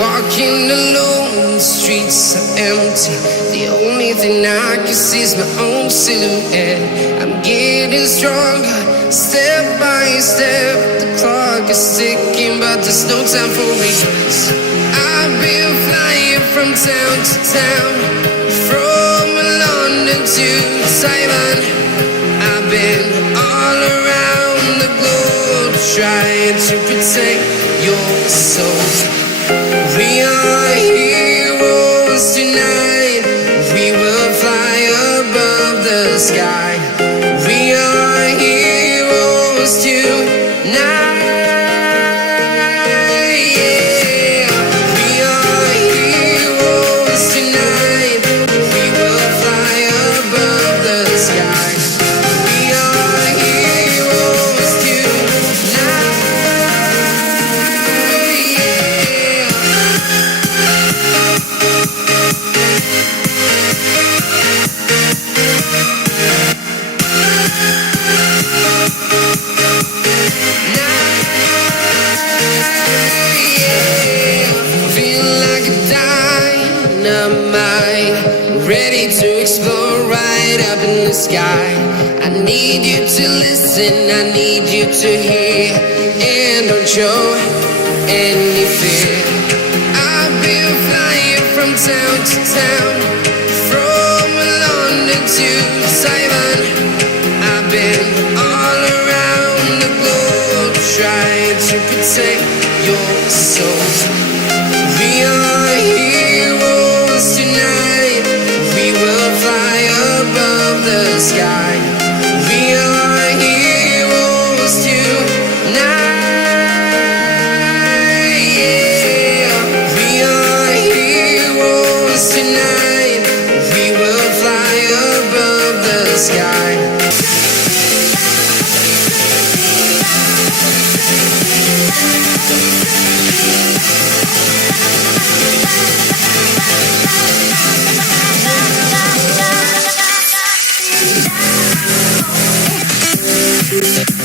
Walking alone, the streets are empty. The only thing I can see is my own silhouette. I'm getting stronger, step by step. The clock is ticking, but there's no time for regrets. I've been flying from town to town, from London to Taiwan. I've been all around the globe, trying to protect your soul. We are heroes tonight. We will fly above the sky. We are heroes tonight. Yeah. We are heroes tonight. We will fly above the sky. We are heroes tonight. Ready to explore right up in the sky. I need you to listen, I need you to hear, and don't show any fear. I've been flying from town to town, from London to Taiwan. I've been all around the globe, trying to protect your soul. We are heroes tonight. We will fly above the sky. We are heroes tonight. Yeah. We are heroes tonight. We will fly above the sky. Down.